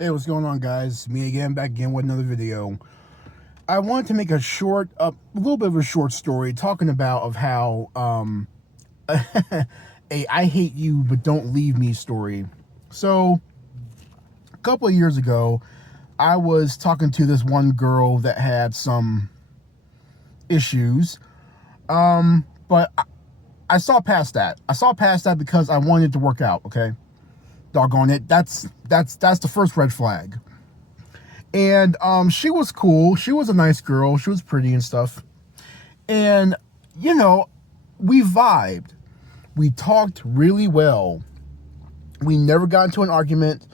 Hey, what's going on, guys? Me again, back again with another video. I wanted to make a little bit of a short story talking about of how a I hate you but don't leave me story. So a couple of years ago, I was talking to this one girl that had some issues, but I saw past that. I saw past that because I wanted it to work out. Okay, doggone it. That's the first red flag. And she was cool. She was a nice girl. She was pretty and stuff. And we vibed. We talked really well. We never got into an argument.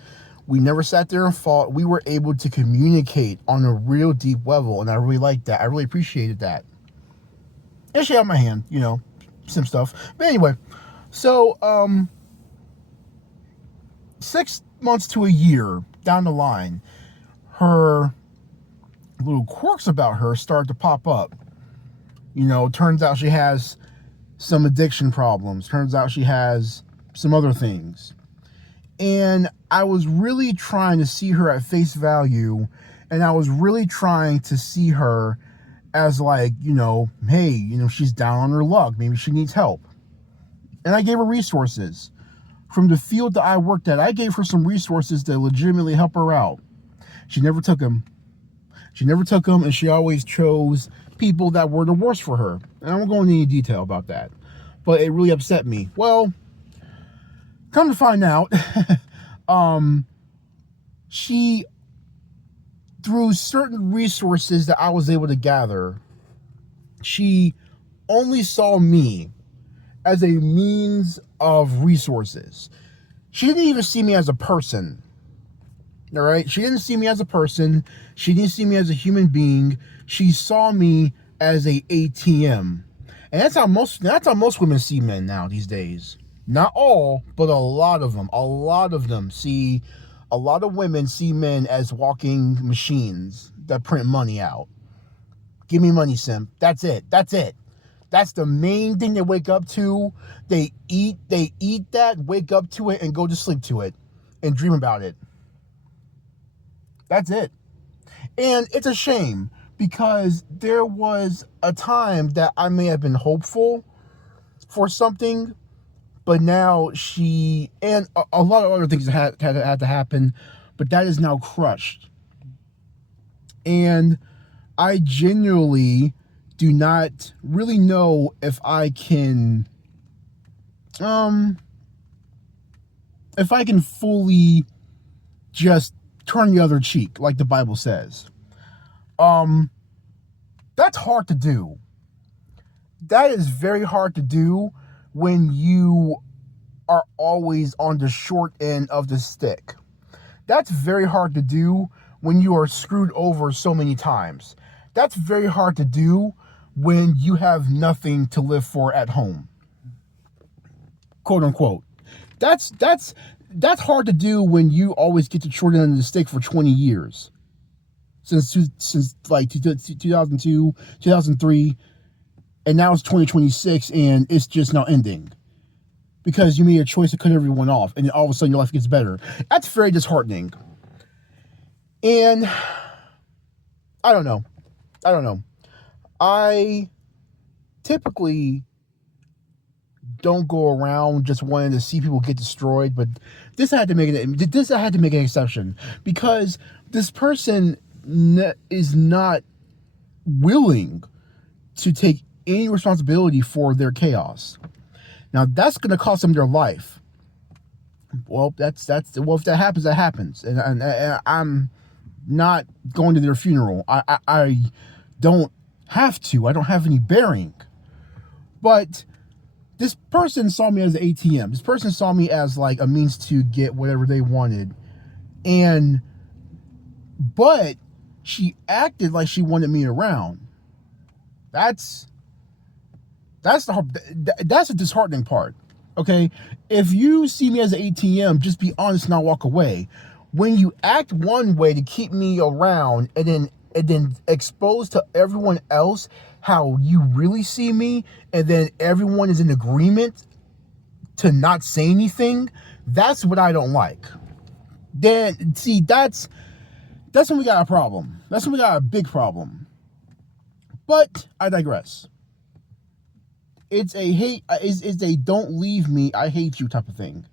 We never sat there and fought. We were able to communicate on a real deep level, and I really liked that. I really appreciated that. And she held my hand, some stuff. But anyway, so 6 months to a year down the line, her little quirks about her started to pop up. Turns out she has some addiction problems. Turns out she has some other things. And I was really trying to see her at face value, and I was really trying to see her as like, hey, she's down on her luck. Maybe she needs help. And I gave her resources. From the field that I worked at, I gave her some resources that legitimately help her out. She never took them. And she always chose people that were the worst for her. And I won't go into any detail about that. But it really upset me. Well, come to find out, she, through certain resources that I was able to gather, she only saw me as a means of resources. She didn't even see me as a person. All right? She didn't see me as a person. She didn't see me as a human being. She saw me as a ATM. And that's how most women see men now these days. Not all, but a lot of them. A lot of women see men as walking machines that print money out. Give me money, simp. That's it. That's the main thing they wake up to. They eat that, wake up to it, and go to sleep to it, and dream about it. That's it. And it's a shame, because there was a time that I may have been hopeful for something, but now she, and a lot of other things had to happen, but that is now crushed. And I genuinely do not really know if I can fully just turn the other cheek, like the Bible says. That's hard to do. That is very hard to do when you are always on the short end of the stick. That's very hard to do when you are screwed over so many times. That's very hard to do when you have nothing to live for at home, quote unquote. That's hard to do when you always get the short end of the stick for 20 years. Since like 2002, 2003, and now it's 2026, and it's just now ending. Because you made a choice to cut everyone off, and all of a sudden your life gets better. That's very disheartening. And I don't know. I typically don't go around just wanting to see people get destroyed, but this I had to make an exception, because this person is not willing to take any responsibility for their chaos. Now that's going to cost them their life. Well, if that happens, that happens, and I'm not going to their funeral. I don't have to. I don't have any bearing. But this person saw me as an ATM. This person saw me as like a means to get whatever they wanted, but she acted like she wanted me around. That's the disheartening part. Okay, if you see me as an ATM, just be honest and not walk away. When you act one way to keep me around, and then expose to everyone else how you really see me, and then everyone is in agreement to not say anything, that's what I don't like. then see, that's when we got a problem. That's when we got a big problem. But I digress. It's a hate. It's a don't leave me, I hate you type of thing.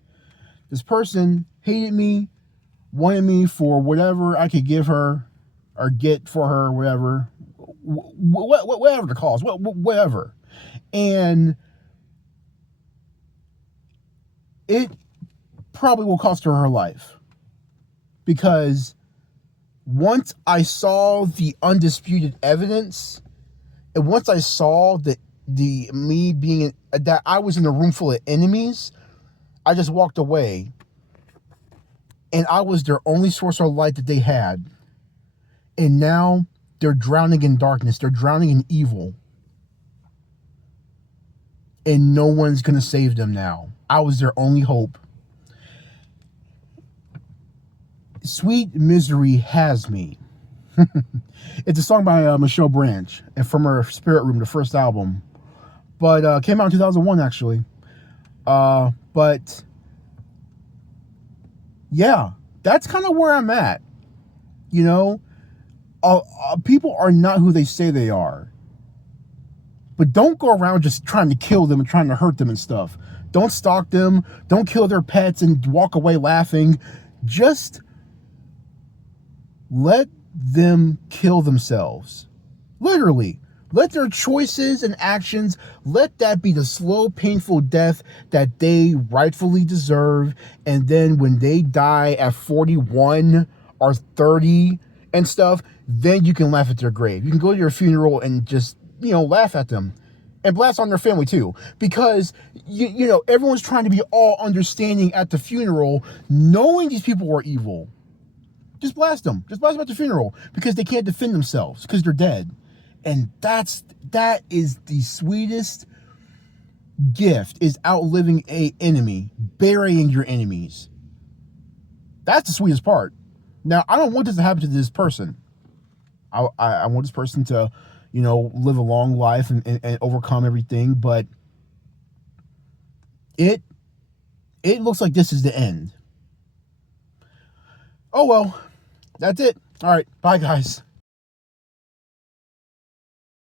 This person hated me, wanted me for whatever I could give her or get for her, whatever, whatever the cause, whatever. And it probably will cost her her life. Because once I saw the undisputed evidence, and once I saw that me being that I was in a room full of enemies, I just walked away. And I was their only source of light that they had. And now they're drowning in darkness. They're drowning in evil. And no one's going to save them now. I was their only hope. Sweet Misery Has Me. It's a song by Michelle Branch, and from her Spirit Room, the first album. But came out in 2001, actually. But yeah, that's kind of where I'm at. You know, people are not who they say they are. But don't go around just trying to kill them and trying to hurt them and stuff. Don't stalk them. Don't kill their pets and walk away laughing. Just let them kill themselves. Literally. Let their choices and actions, let that be the slow, painful death that they rightfully deserve. And then when they die at 41 or 30 and stuff, then you can laugh at their grave. You can go to your funeral and just, laugh at them. And blast on their family too. Because, everyone's trying to be all understanding at the funeral, knowing these people were evil. Just blast them. Just blast them at the funeral. Because they can't defend themselves. Because they're dead. And that is the sweetest gift, is outliving a enemy, burying your enemies. That's the sweetest part. Now, I don't want this to happen to this person. I want this person to, live a long life and overcome everything, but it looks like this is the end. Oh well, that's it. All right, bye guys.